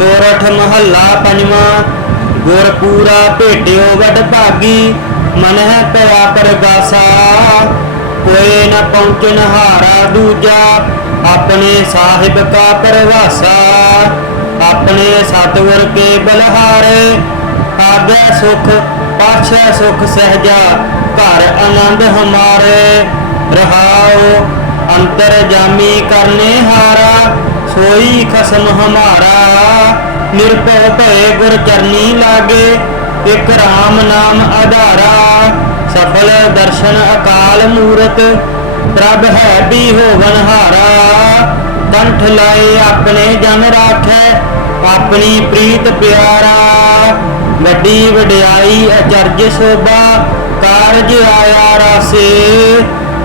सोरठ महला पंजवा। गुरपूरा भेटियो वड भागी, मन है पया परगासा। कोई न पहुँचन हारा दूजा, अपने साहिब का परवासा। अपने सतगुर के बलहारे, आगे सुख पाछे सुख सहजा। घर आनंद हमारे, रहाओ अंतर जामी करने हारा। सोई खसम हमारा, निरभय भय गुर चरनी लागे। एक राम नाम आधारा, सफल दर्शन अकाल मूरत। प्रभ है भी होवन हारा, कंठ लाए अपने जन राखै। अपनी प्रीत प्यारा, वड्डी वड्याई अचरज शोभा। कारज आया रासे,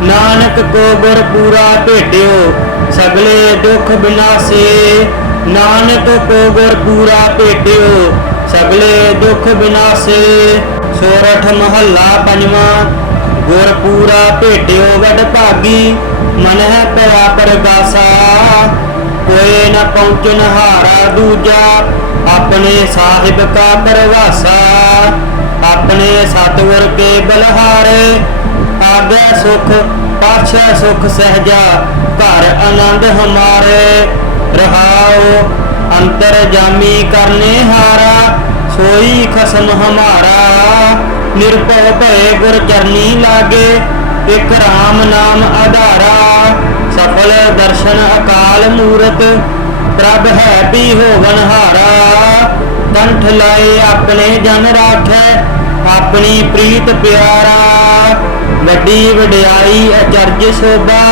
नानक को गुर पूरा भेटियो। सगले दुख विनासे, नानक को गुर पूरा भेटियो। सगले दुख विनासे। सोरठ महला पंजवा। गुरपूरा भेटियो वड भागी, मन है पया परगासा। कोई न पहुँचन हारा दूजा, अपने साहिब का परवासा। अपने सतगुर के बलहारे, आगे सुख पाछे सुख सहजा। घर आनंद हमारे, रहाओ अंतर जामी करने हारा। सोई खसम हमारा, निरभय भय गुर चरनी लागे। एक राम नाम आधारा, सफल दर्शन अकाल मूरत। प्रभ है भी होवन हारा, कंठ लाए अपने जन राखै। अपनी प्रीत प्यारा, वड्डी वड्याई अचरज शोभा।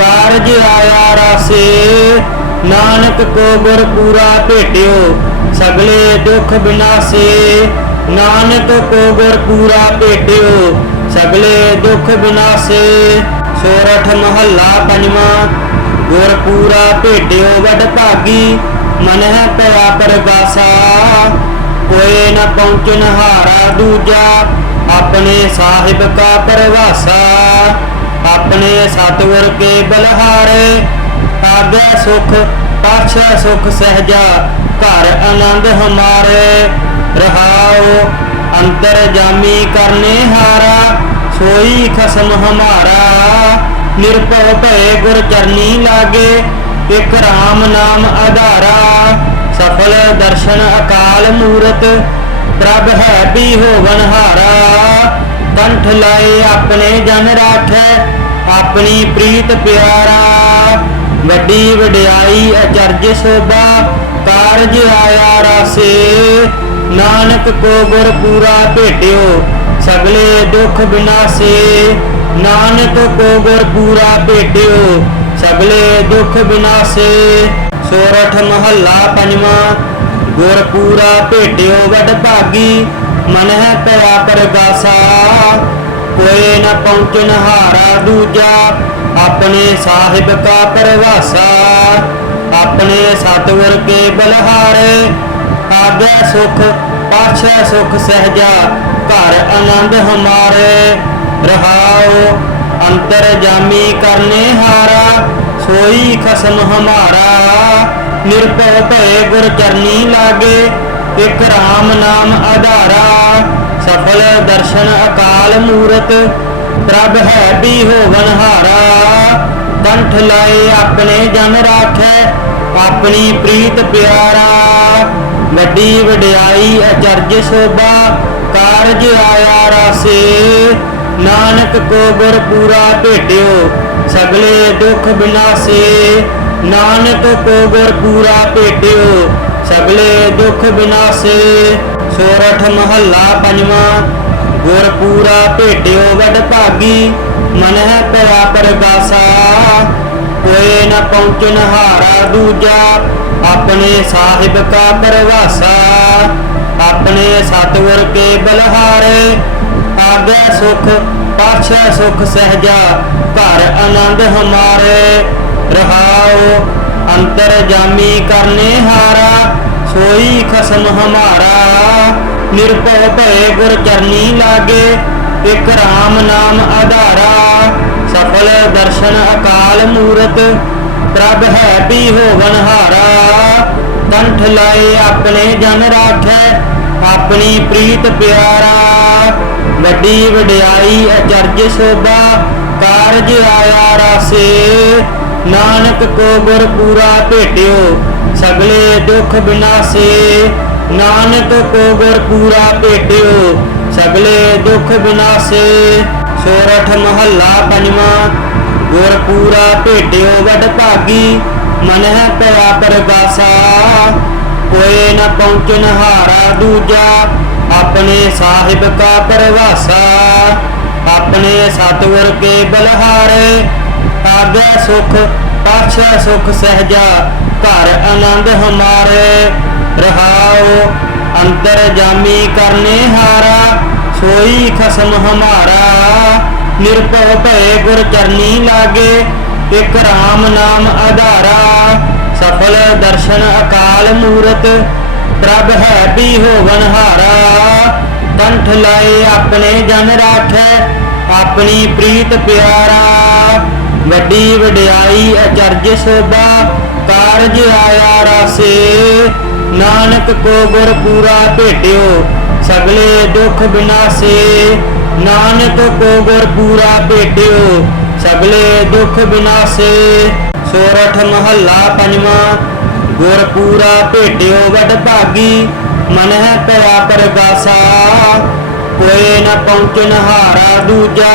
कारज आया रासे, नानक को गुर पूरा भेटियो। सगले दुख विनासे, नानक को गुर पूरा भेटियो। सगले दुख विनासे। सोरठ महला पंजवा। गुरपूरा भेटियो वड भागी, मन है पया परगासा। कोई न पहुँचन हारा दूजा, अपने साहिब का परवासा। अपने सतगुर के बलहारे, आगे सुख पाछे सुख सहजा। घर आनंद हमारे, रहाओ अंतर जामी करने हारा। सोई खसम हमारा, निरभय भय गुर चरनी लागे। एक राम नाम आधारा, सफल दर्शन अकाल मूरत। प्रभ है भी होवन हारा, कंठ लाए अपने जन राखै। अपनी प्रीत प्यारा, वड्डी वड्याई अचरज शोभा। कारज आया रासे, नानक को गुर पूरा भेटियो। सगले दुख विनासे, नानक को गुर पूरा भेटियो। सगले दुख विनासे। सोरठ महला पंजवा। गुरपूरा भेटियो वड भागी, मन है पया परगासा। कोई न पहुँचन हारा दूजा, अपने साहिब का परवासा। अपने सतगुर के बलहारे, आगे सुख पाछे सुख सहजा। घर आनंद हमारे, रहाओ अंतर जामी करने हारा। सोई खसम हमारा, निरभय भय गुर चरनी लागे। एक राम नाम आधारा, सफल दर्शन अकाल मूरत। प्रभ है भी होवन हारा, कंठ लाए अपने जन राखै। अपनी प्रीत प्यारा, वड्डी वड्याई अचरज शोभा। कारज आया रासे, नानक को गुर पूरा भेटियो। सगले दुख विनासे, नानक को गुर पूरा भेटियो। सगले दुख विनासे। सोरठ महला पंजवा। गुरपूरा भेटियो वड भागी, मन है पया परगासा। कोई न पहुँचन हारा दूजा, अपने साहिब का परवासा। अपने सतगुर के बलहारे, आगे सुख पाछे सुख सहजा। घर आनंद हमारे, रहाओ अंतर जामी करने हारा। सोई खसम हमारा, निरभय भय गुर चरनी लागे। एक राम नाम आधारा, सफल दर्शन अकाल मूरत। प्रभ है भी होवन हारा, कंठ लाए अपने जन राखै अपनी प्रीत प्यारा। वड्डी वड्याई अचरज शोभा कारज आया रासे। नानक को गुर पूरा भेटियो सगले दुख विनासे। नानक को गुर पूरा भेटियो सगले दुख विनासे। सोरठ महला पंजवा। गुर पूरा भेटियो वड भागी मन है पया परगासा। कोई न पहुँचन हारा दूजा अपने साहिब का परवासा। अपने सतगुर के बलहारे आगे सुख पाछे सुख सहजा घर आनंद हमारे। रहाओ अंतर जामी करने हारा सोई खसम हमारा। निरभव भय गुर चरनी लागे एक राम नाम आधारा। सफल दर्शन अकाल मूरत प्रभ है भी होवन हारा। कंठ लाए अपने जन राखै अपनी प्रीत प्यारा। वड्डी वड्याई अचरज शोभा कारज आया रासे। नानक को गुर पूरा भेटियो सगले दुख विनासे। नानक को गुर पूरा भेटियो सगले दुख विनासे। सोरठ महला पंजवा। गुर पूरा भेटियो वड भागी मन है पया परगासा। कोई न पहुँचन हारा दूजा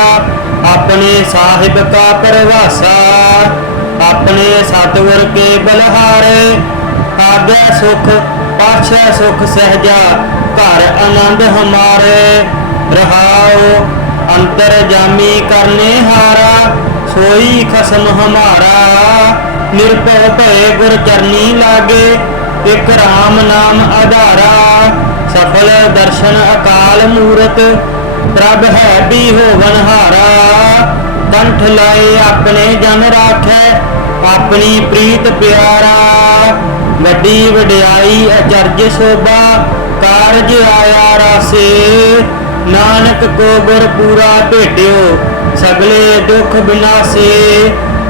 अपने साहिब का परवासा। अपने सतगुर के बलहारे आगे सुख पाछे सुख सहजा घर आनंद हमारे। रहाओ अंतर जामी करने हारा सोई खसम हमारा। निरभव भय गुर चरनी लागे एक राम नाम आधारा। सफल दर्शन अकाल मूरत प्रभ है भी होवन हारा। कंठ लाए अपने जन राखै अपनी प्रीत प्यारा। वड्डी वड्याई अचरज शोभा कारज आया रासे। नानक को गुर पूरा भेटियो सगले दुख विनासे।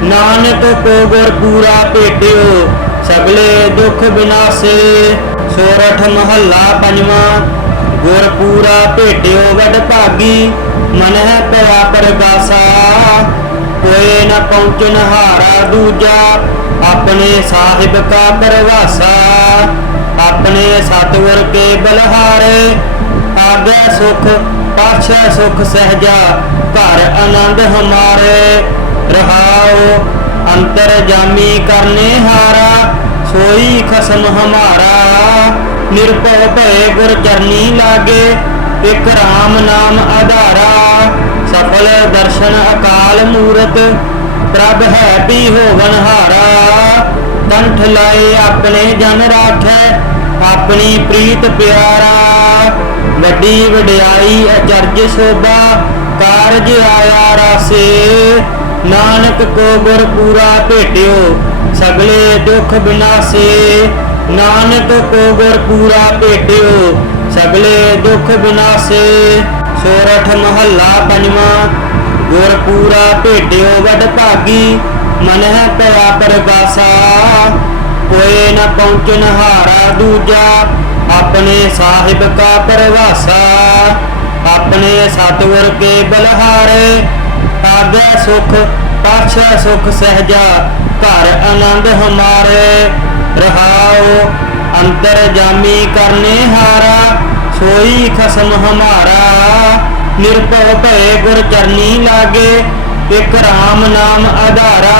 नानक को गुर पूरा भेटियो सगले दुख विनासे। सोरठ महला पंजवा। गुर पूरा भेटियो वड भागी मन है पया परगासा। कोई न पहुँचन हारा दूजा अपने साहिब का परवासा। अपने सतगुर के बलहारे आगे सुख पाछे सुख सहजा घर आनंद हमारे। रहाओ अंतर जामी करने हारा सोई खसम हमारा। निरभव भय गुर चरनी लागे एक राम नाम आधारा। सफल दर्शन अकाल मूरत प्रभ है भी होवन हारा। कंठ लाए अपने जन राखै अपनी प्रीत प्यारा। वड्डी वड्याई अचरज शोभा कारज आया रासे। नानक को गुर पूरा भेटियो सगले दुख विनासे। नानक को गुर पूरा भेटियो सगले दुख विनासे। सोरठ महला पंजवा। गुर पूरा भेटियो वड भागी मन है पया परगासा। कोई न पहुँचन हारा दूजा अपने साहिब का परवासा। अपने सतगुर के बलहारे आगे सुख पाछे सुख सहजा घर आनंद हमारे। रहाओ अंतर जामी करने हारा सोई खसम हमारा। निरभव भय गुर चरनी लागे एक राम नाम आधारा।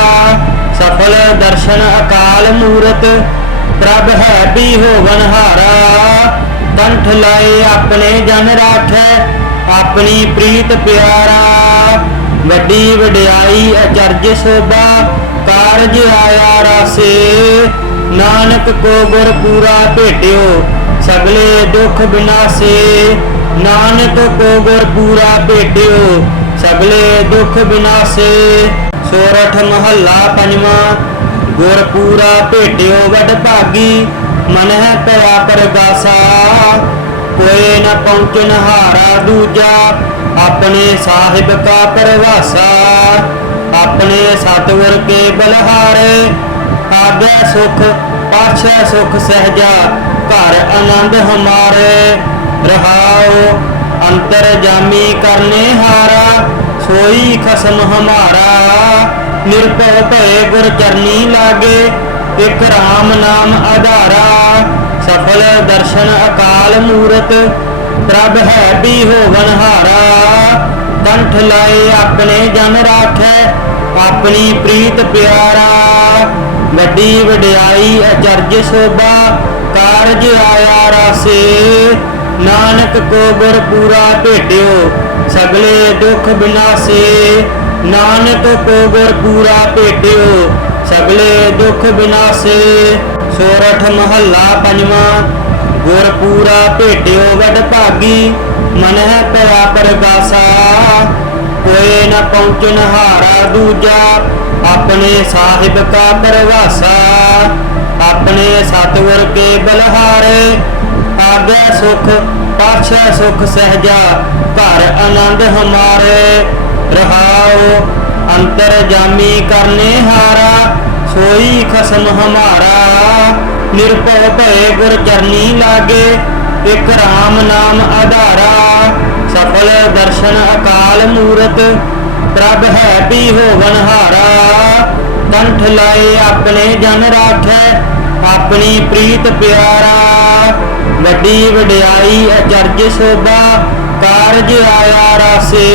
सफल दर्शन अकाल मूरत प्रभ है भी होवन हारा। कंठ लाए अपने जन राखै अपनी प्रीत प्यारा। वड्डी वड्याई अचरज शोभा कारज आया रासे। नानक को गुर पूरा भेटियो सगले दुख विनासे। नानक को गुर पूरा भेटियो सगले दुख विनासे। सोरठ महला पंजवा। गुर पूरा भेटियो वड भागी मन है पया परगासा। कोई न पहुँचन हारा दूजा अपने साहिब का परवासा। अपने सतगुर के बलहारे आगे सुख पाछै सुख सहजा घर आनंद हमारे। रहाओ अंतर जामी करने हारा सोई खसम हमारा। निरभव भये गुर चरनी लागे एक राम नाम आधारा। सफल दर्शन अकाल मूरत प्रभ है भी होवन हारा। कंठ लाए अपने जन राखै अपनी प्रीत प्यारा। वड्डी वड्याई अचरज शोभा कारज आया रासे। नानक को गुर पूरा भेट्यो सगले दुख बिनासे। नानक को गुर पूरा भेट्यो सगले दुख बिनासे। सोरठ महला पंजवा गुर पूरा भेट्यो वड भागी मन है पया परगासा। कोई न पहुँचन हारा दूजा अपने साहिब का परवासा। अपने सतगुर के बलहारे आगे सुख पाछै सुख सहजा घर आनंद हमारे। रहाओ अंतर जामी करने हारा सोई खसम हमारा। निरभव भये गुर चरनी लागे एक राम नाम आधारा। सफल दर्शन अकाल मूरत प्रभ है भी होवन हारा। कंठ लाए अपने जन राखै अपनी प्रीत प्यारा। वड्डी वड्याई अचरज शोभा कारज आया रासे।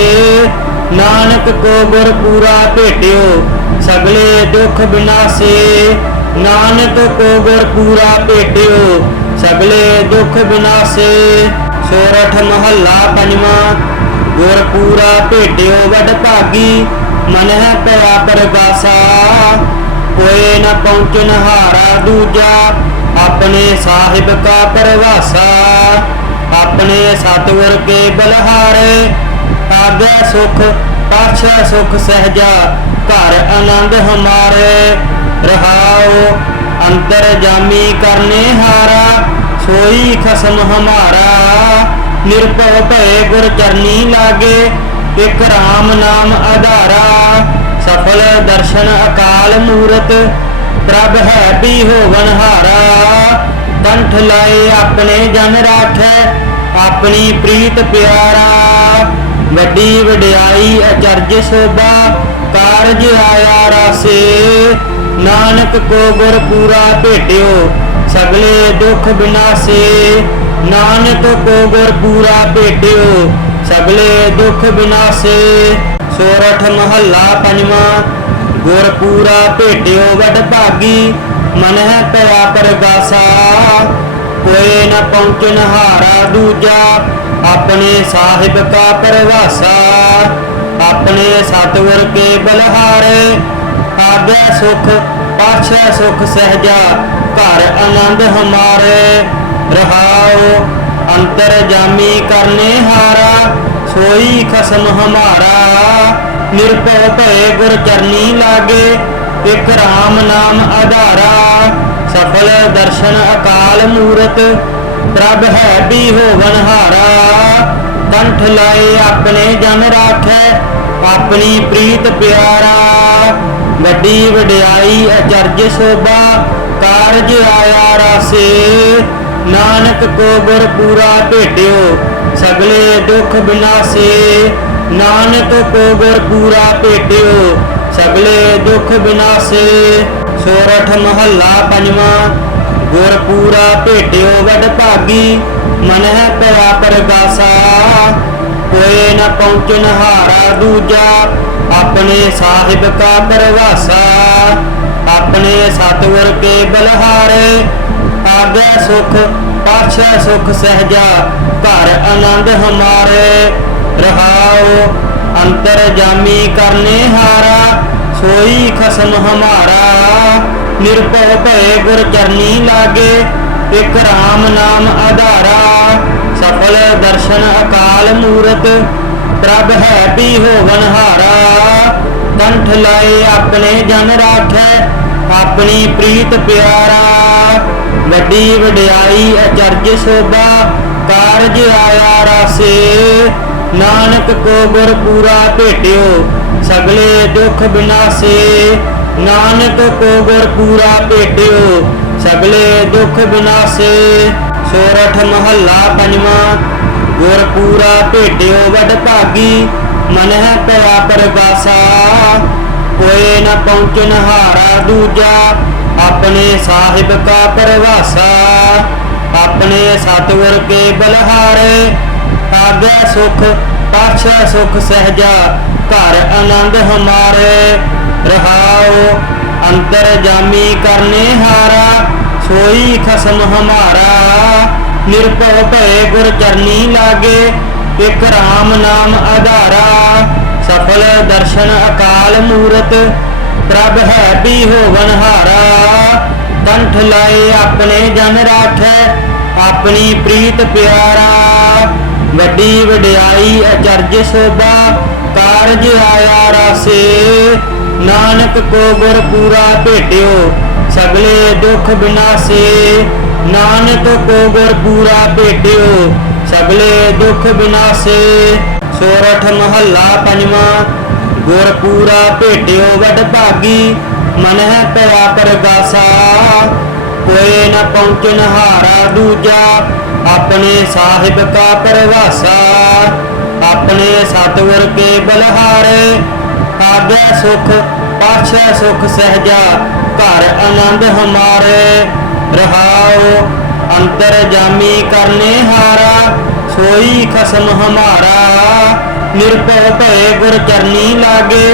नानक को गुर पूरा भेट्यो सगले दुख बिनासे। नानक को गुर पूरा भेट्यो सगले दुख बिनासे। सोरठ महला पंजवा गुर पूरा भेट्यो वड भागी मन है पया परगासा। कोई न पहुँचन हारा दूजा अपने साहिब का परवासा। अपने सतगुर के बलहारे आगे सुख पाछै सुख सहजा घर आनंद हमारे। रहाओ अंतर जामी करने हारा सोई खसम हमारा। निरभव भये गुर चरनी लागे एक राम नाम आधारा। सफल दर्शन अकाल मूरत प्रभ है भी होवन हारा। कंठ लाए अपने जन राखै अपनी प्रीत प्यारा। वड्डी वड्याई अचरज शोभा कारज आया रासे। नानक को गुर पूरा भेट्यो सगले दुख बिनासे। नानक को गुर पूरा भेट्यो सगले दुख बिनासे। सोरठ महला पंजवा गुर पूरा भेट्यो वड भागी मन है पया परगासा। कोई न पहुँचन हारा दूजा अपने साहिब का परवासा। अपने सतगुर के बलहारे आगे सुख पाछै सुख सहजा घर आनंद हमारे। रहाओ अंतर जामी करने हारा सोई खसम हमारा। निरभव भये गुर चरनी लागे एक राम नाम आधारा। सफल दर्शन अकाल मूरत प्रभ है भी होवन हारा। कंठ लाए अपने जन राखै अपनी प्रीत प्यारा। वड्डी वड्याई अचरज शोभा कारज आया रासे। नानक को गुर पूरा भेट्यो सगले दुख बिनासे। नानक को गुर पूरा भेट्यो सगले दुख बिनासे। सोरठ महला पंजवा गुर पूरा भेट्यो वड भागी मन है पया परगासा। कोई न पहुँचन हारा दूजा अपने साहिब का परवासा। अपने सतगुर के बलहारे आगे सुख पाछै सुख सहजा घर आनंद हमारे। रहाओ अंतर जामी करने हारा सोई खसम हमारा। निरभव भये गुर चरनी लागे एक राम नाम आधारा। सफल दर्शन अकाल मूरत प्रभ है भी होवन हारा। कंठ लाए अपने जन राखै अपनी प्रीत प्यारा। वड्डी वड्याई अचरज शोभा कारज आया रासे। नानक को गुर पूरा भेट्यो सगले दुख बिनासे। नानक को गुर पूरा भेट्यो सगले दुख विनाशे। सोरठ महला पंजवां। गुरपूरा भेटियो वड भागी, मन है पया परगासा। कोई न पहुँचन हारा दूजा, अपने साहिब का परवासा। अपने सतगुर के बलहारे, आगे सुख पाछे सुख सहजा, घर आनंद हमारे। रहाओ अंतर जामी करने हारा, सोई खसम हमारा। निरभव भय गुर चरनी लागे, एक राम नाम आधारा। सफल दर्शन अकाल मूरत, प्रभ है भी होवन हारा। कंठ लाए अपने जन राखै, अपनी प्रीत प्यारा। वड्डी वड्याई अचरज शोभा, कारज आया रासे। नानक को गुर पूरा भेटियो, सगले दुख विनाशे। नानक को गुर पूरा भेटियो, सगले दुख विनाशे। सोरठ महला पंजवां। गुरपूरा भेटियो वड भागी, मन है पया परगासा। कोई न पहुँचन हारा दूजा, अपने साहिब का परवासा। अपने सतगुर के बलहारे, आगे सुख पाछे सुख सहजा, घर आनंद हमारे। रहाओ अंतर जामी करने हारा, सोई खसम हमारा। निरभव भय गुर चरनी लागे,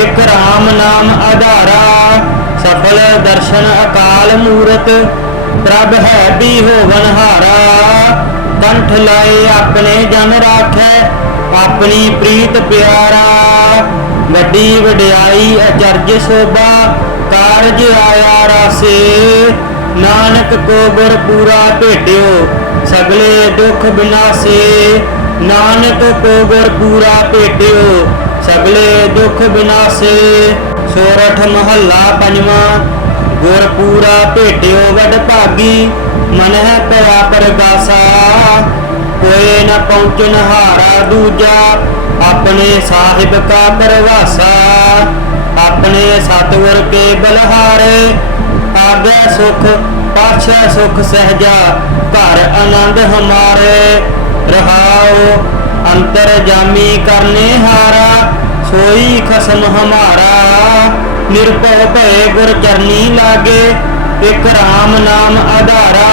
एक राम नाम आधारा। सफल दर्शन अकाल मूरत, प्रभ है भी होवन हारा। कंठ लाए अपने जन राखै, अपनी प्रीत प्यारा। वड्डी वड्याई अचरज शोभा, कारज आया रासे। नानक को गुर पूरा भेटियो, सगले दुख विनाशे। नानक को गुर पूरा भेटियो, सगले दुख विनाशे। सोरठ महला पंजवां। गुरपूरा भेटियो वड भागी, मन है पया परगासा। कोई न पहुँचन हारा दूजा, अपने साहिब का परवासा। अपने सतगुर के बलहारे, आगे सुख पाछे सुख सहजा, घर आनंद हमारे। रहाओ अंतर जामी करने हारा, सोई खसम हमारा। निरभव भय गुर चरनी लागे, एक राम नाम आधारा।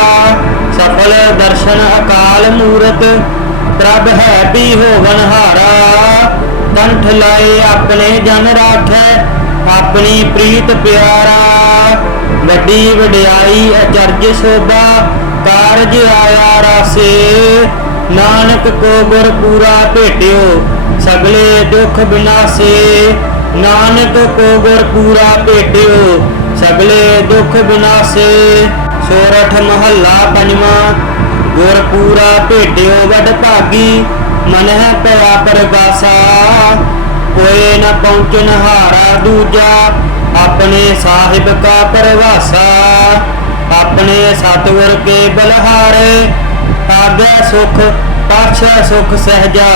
सफल दर्शन अकाल मूरत, प्रभ है भी होवन हारा। कंठ लाए अपने जन राखै, अपनी प्रीत प्यारा। वड्डी वड्याई अचरज शोभा, कारज आया रासे। नानक को गुर पूरा भेटियो, सगले दुख विनाशे। नानक को गुर पूरा भेटियो, सगले दुख विनाशे। सोरठ महला पंजवां। गुरपूरा भेटियो वड भागी, मन है पया परगासा। कोई न पहुँचन हारा दूजा, अपने साहिब का परवासा। अपने सतगुर के बलहारे, आगे सुख पाछे सुख सहजा,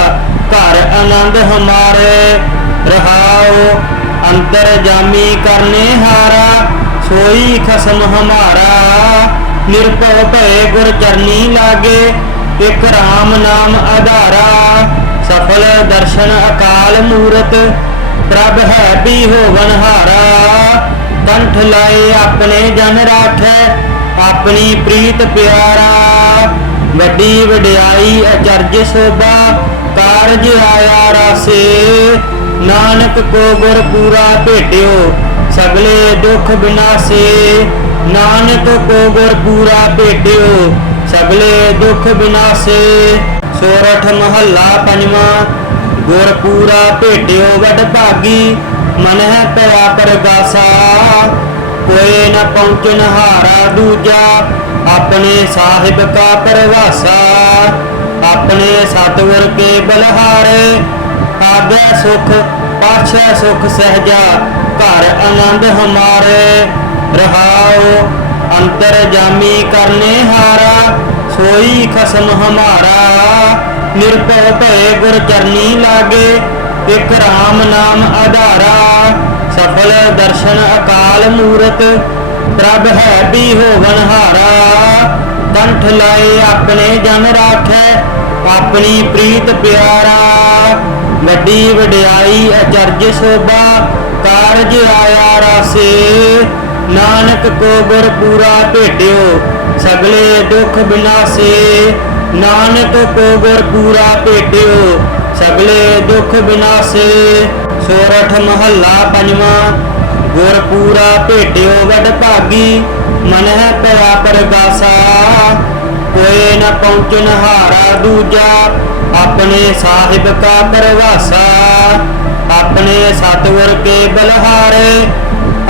घर आनंद हमारे। रहाओ अंतर जामी करने हारा, सोई खसम हमारा। निरभव भय गुर चरनी लागे, एक राम नाम आधारा। सफल दर्शन अकाल मूरत, प्रभ है भी होवन हारा। कंठ लाए अपने जन राखै, अपनी प्रीत प्यारा। वड्डी वड्याई अचरज शोभा, कारज आया रासे। नानक को गुर पूरा भेटियो, सगले दुख विनाशे। नानक को गुर पूरा भेटियो, सगले दुख विनाशे। सोरठ महला पंजवां। गुरपूरा भेटियो वड भागी, मन है पया परगासा। कोई न पहुँचन हारा दूजा, अपने साहिब का परवासा। अपने सतगुर के बलहारे, आगे सुख पाछे सुख सहजा, घर आनंद हमारे। रहाओ अंतर जामी करने हारा, सोई खसम हमारा। निरभव भय गुर चरनी लागे, एक राम नाम आधारा। सफल दर्शन अकाल मूरत, प्रभ है भी होवन हारा। कंठ लाए अपने जन राखै, अपनी प्रीत प्यारा। वड्डी वड्याई अचरज शोभा, कारज आया रासे। नानक को गुर पूरा भेट्यो, सगले दुख बिनासे। नानक को गुर पूरा भेट्यो, सगले दुख बिनासे। सोरठ महला पंजवा। गुर पूरा भेट्यो वड भागी, मन है पया परगासा। कोई न पहुँचन हारा दूजा, अपने साहिब का परवासा। अपने सतगुर के बलहारे,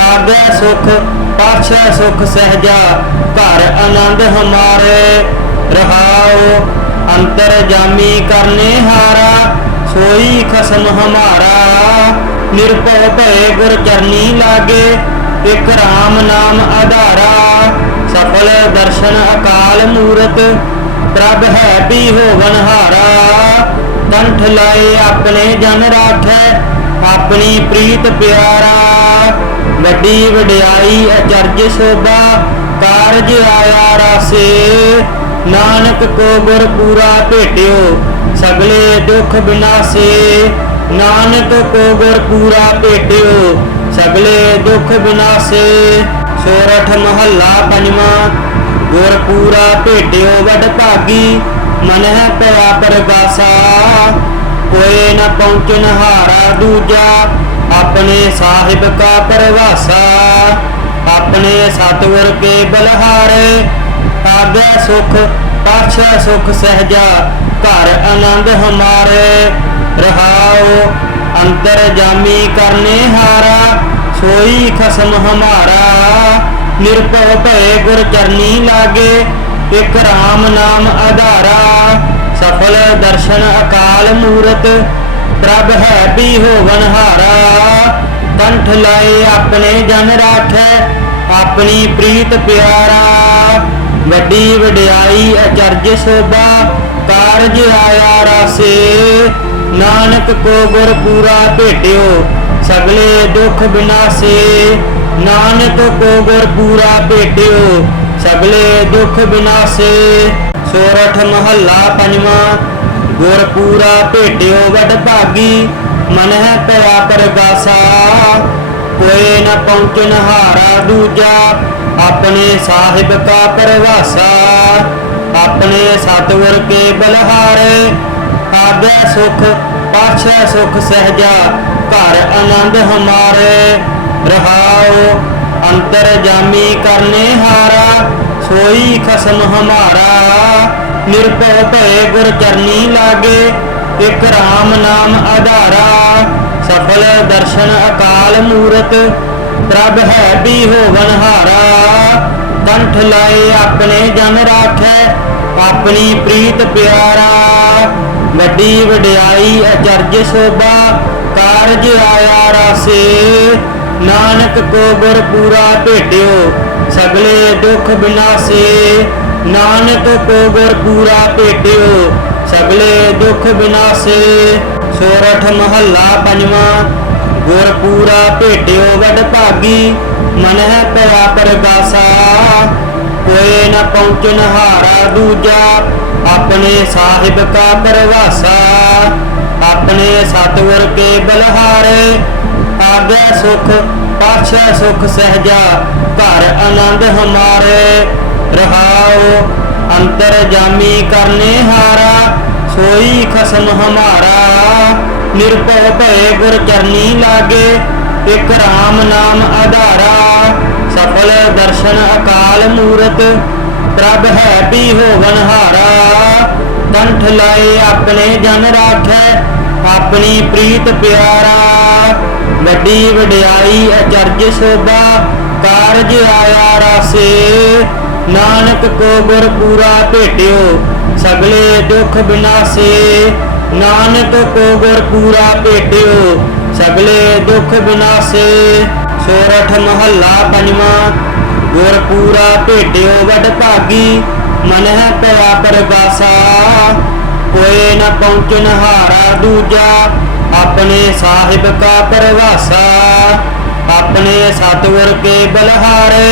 आगे सुख पाछे सुख सहजा। घर आनंद हमारे, रहाओ अंतर जामी करने हारा। सोई खसम हमारा, निरभय भय गुर चरनी लागे। एक राम नाम आधारा, सफल दर्शन अकाल मूरत। प्रभ है भी होवन हारा। कंठ लाए अपने जन राखै, अपनी प्रीत प्यारा। वड्डी वड्याई अचरज शोभा, कारज आया रासे। नानक को गुर पूरा भेट्यो, सगले दुख बिनासे। नानक को गुर पूरा भेट्यो, सगले दुख बिनासे। सोरठ महला पंजवा। गुर पूरा भेट्यो वड भागी, मन है पया परगासा। कोई न पहुँचन हारा दूजा, अपने साहिब का परवासा। अपने सतगुर के बलहारे, आगे सुख पाछे सुख सहजा। घर आनंद हमारे, रहाओ अंतर जामी करने हारा। सोई खसम हमारा, निरभय भय गुर चरनी लागे। एक राम नाम आधारा, सफल दर्शन अकाल मूरत। प्रभ है भी होवन हारा। कंठ लाए अपने जन राखै, अपनी प्रीत प्यारा। वड्डी वड्याई अचरज शोभा, कारज आया रासे। नानक को गुर पूरा भेट्यो, सगले दुख बिनासे। नानक को गुर पूरा भेट्यो, सगले दुख बिनासे। सोरठ महला पंजवा। गुर पूरा भेट्यो वड भागी, मन है पया परगासा। कोई न पहुँचन हारा दूजा, अपने साहिब का परवासा। अपने सतगुर के बलहारे, आगे सुख पाछे सुख सहजा। घर आनंद हमारे, रहाओ अंतर जामी करने हारा। सोई खसम हमारा, निरभय भय गुर चरनी लागे। एक राम नाम आधारा, सफल दर्शन अकाल मूरत। प्रभ है भी होवन हारा। कंठ लाए अपने जन राखै, अपनी प्रीत प्यारा। वड्डी वड्याई अचरज शोभा, कारज आया रासे। नानक को गुर पूरा भेट्यो, सगले दुख बिनासे। नानक को गुर पूरा भेट्यो, सगले दुख बिनासे। सोरठ महला पंजवा। गुर पूरा भेट्यो वड भागी, मन है पया परगासा। कोई न पहुँचन हारा दूजा, अपने साहिब का परवासा। अपने सतगुर के बलहारे, आगे सुख पाछे सुख सहजा। घर आनंद हमारे, रहाओ अंतर जामी करने हारा। सोई खसम हमारा, निरभय भय गुर चरनी लागे। एक राम नाम आधारा, सफल दर्शन अकाल मूरत। प्रभ है भी होवन हारा। कंठ लाए अपने जन राखै, अपनी प्रीत प्यारा। वड्डी वड्याई अचरज शोभा, कारज आया रासे। नानक को गुर पूरा भेट्यो, सगले दुख बिनासे। नानक को गुर पूरा भेट्यो, सगले दुख बिनासे। सोरठ महला पंजवा। गुर पूरा भेट्यो वड भागी, मन है पया परगासा। कोई न पहुँचन हारा दूजा, अपने साहिब का परवासा। अपने सतगुर के बलहारे।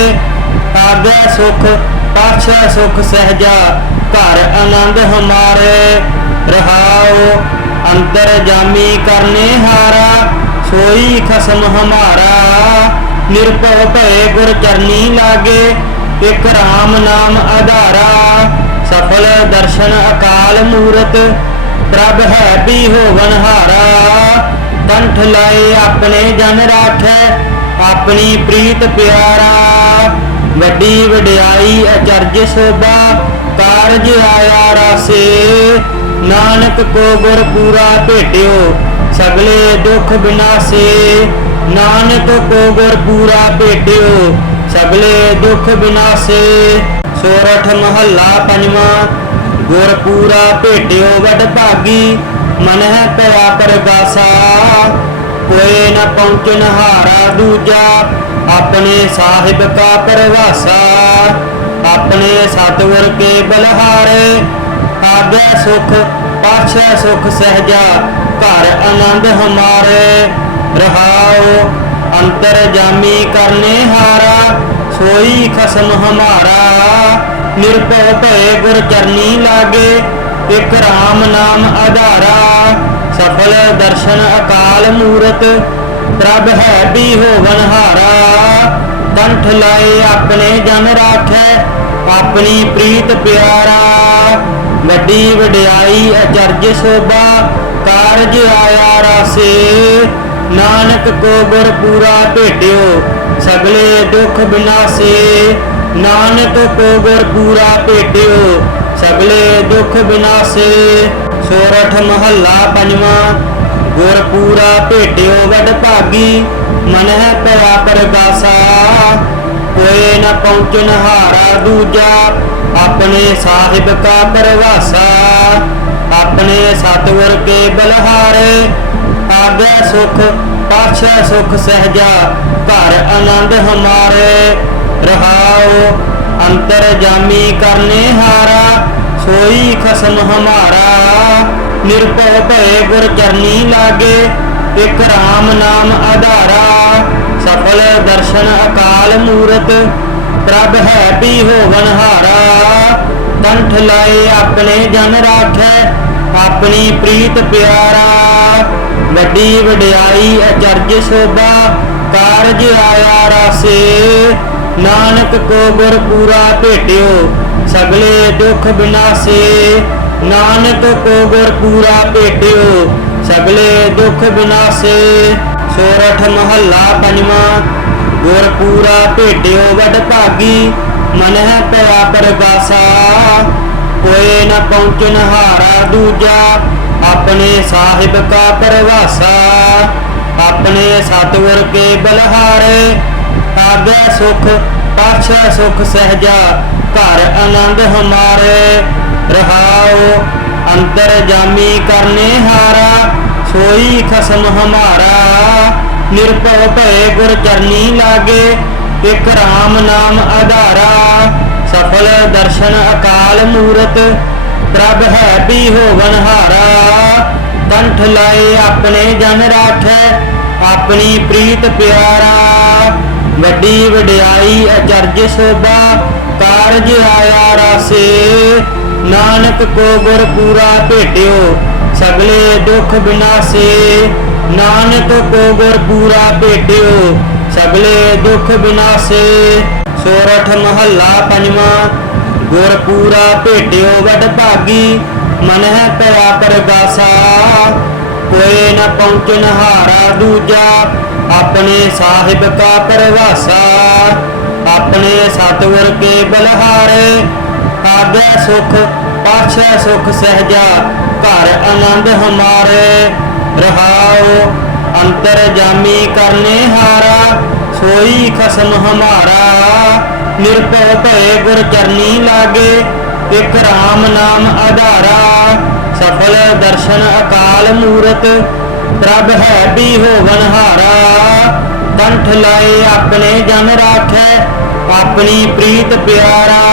आगे सुख पाछे सुख सहजा घर आनंद हमारे। रहाओ अंतर जामी करने हारा सोई खसम हमारा। निरभव भय गुर चरनी लागे एक राम नाम आधारा। सफल दर्शन अकाल मूरत प्रभ है भी होवन हारा। कंठ लाए अपने जन राखै अपनी प्रीत प्यारा। वड्डी वड्याई अचरज शोभा कारज आया रासे। नानक को गुर पूरा भेटियो सगले दुख बिनासे। नानक को गुर पूरा भेटियो सगले दुख बिनासे। सोरठ महला पंजवा गुर पूरा भेटियो वड भागी मन है पया परगासा। कोई न पहुँचन हारा दूजा अपने साहिब का परवासा। अपने सतगुर के बलहारे आगे सुख पाछे सुख सहजा घर आनंद हमारे। रहाओ अंतर जामी करने हारा सोई खसम हमारा। निरभव भय गुर चरनी लागे एक राम नाम आधारा। सफल दर्शन अकाल मूरत प्रभ है भी होवन हारा। कंठ लाए अपने जन राखै अपनी प्रीत प्यारा। वड्डी वड्याई अचरज शोभा कारज आया रासे। नानक को गुर पूरा भेटियो सगले दुख बिनासे। नानक को गुर पूरा भेटियो सगले दुख बिनासे। सोरठ महला पंजवा गुर पूरा भेटियो वड भागी मन है पया परगासा। कोई न पहुँचन हारा दूजा अपने साहिब का परवासा। अपने सतगुर के बलहारे आगे सुख पाछे सुख सहजा घर आनंद हमारे। रहाओ अंतर जामी करने हारा सोई खसम हमारा। निरभव भय गुर चरनी लागे एक राम नाम आधारा। सफल दर्शन अकाल मूरत प्रभ है भी होवन हारा। कंठ लाए अपने जन राखै अपनी प्रीत प्यारा। वड्डी वड्याई अचरज शोभा कारज आया रासे। नानक को गुर पूरा भेटियो सगले दुख बिनासे। नानक को गुर पूरा भेटियो सगले दुख बिनासे। सोरठ महला पंजवा गुर पूरा भेटियो वड भागी मन है पया परगासा। कोई न पहुँचन हारा दूजा अपने साहिब का परवासा। अपने सतगुर के बलहारे आगे सुख पाछे सुख सहजा घर आनंद हमारे। रहाओ अंतर जामी करने हारा सोई खसम हमारा। निरभव भय गुर चरनी लागे एक राम नाम आधारा। सफल दर्शन अकाल मूरत प्रभ है भी होवन हारा। कंठ लाए अपने जन राखै अपनी प्रीत प्यारा। वड्डी वड्याई अचरज शोभा कारज आया रासे। नानक को गुर पूरा भेटियो सगले दुख बिनासे। नानक को गुर पूरा भेटियो सगले दुख बिनासे। सोरठ महला पंजवा गुर पूरा भेटियो वड भागी मन है पया परगासा। कोई न पहुँचन हारा दूजा अपने साहिब का परवासा। अपने सतगुर के बलहारे आगे सुख पाछे सुख सहजा घर आनंद हमारे। रहाओ अंतर जामी करने हारा सोई खसम हमारा। निरभव भय गुर चरनी लागे एक राम नाम आधारा। सफल दर्शन अकाल मूरत प्रभ है भी होवन हारा। कंठ लाए अपने जन राखै अपनी प्रीत प्यारा।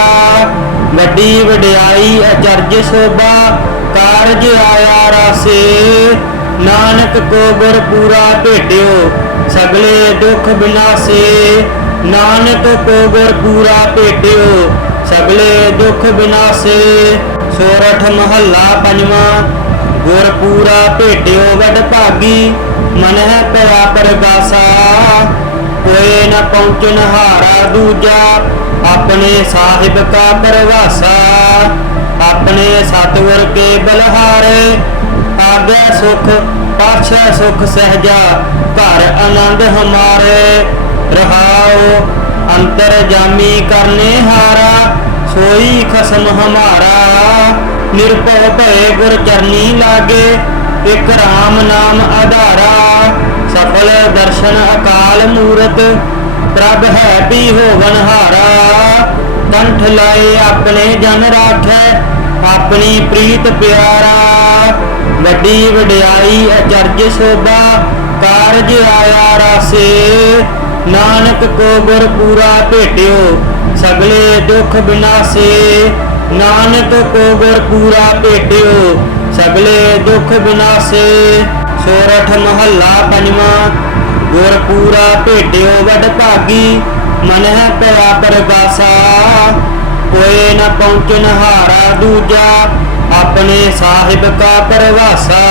वड्डी वड्याई अचरज शोभा कारज आया रासे। नानक को गुर पूरा भेटियो सगले दुख बिनासे। नानक को गुर पूरा भेटियो सगले दुख बिनासे। सोरठ महला पंजवा। गुर पूरा भेटियो वड भागी मन है पया परगासा। कोई न पहुँचन हारा दूजा अपने साहिब का परवासा। अपने सतगुर के बलहारे आगे सुख पाछे सुख सहजा घर आनंद हमारे। रहाओ अंतर जामी करने हारा सोई खसम हमारा। निरभव भय गुर चरनी लागे एक राम नाम आधारा। सफल दर्शन अकाल मूरत प्रभ है भी होवन हारा। कंठ लाए अपने जन राखै अपनी प्रीत प्यारा। वड्डी वड्याई अचरज शोभा कारज आया रासे। नानक को गुर पूरा भेटियो सगले दुख बिनासे। नानक को गुर पूरा भेटियो सगले दुख बिनासे। सोरठ महला पंजवा। गुर पूरा भेटियो वड भागी मन है पया परगासा। कोई न पहुँचन हारा दूजा अपने साहिब का परवासा।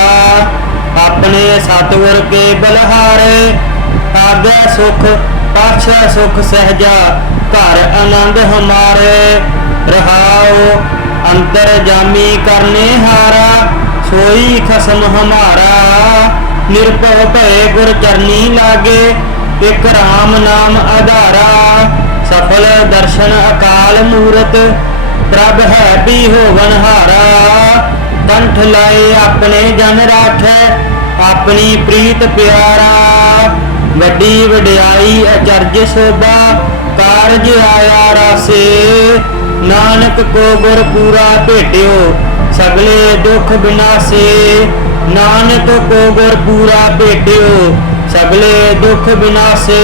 अपने सतगुर के बलहारे आगे सुख पाछे सुख सहजा घर आनंद हमारे। रहाओ अंतर जामी करने हारा सोई खसम हमारा। निरभव भय गुर चरनी लागे एक राम नाम आधारा। सफल दर्शन अकाल मूरत प्रभ है भी होवन हारा। कंठ लाए अपने जन राखै अपनी प्रीत प्यारा। वड्डी वड्याई अचरज शोभा कारज आया रासे। नानक को गुर पूरा भेटियो सगले दुख बिनासे। नानक को गुर पूरा भेटियो सगले दुख बिनासे।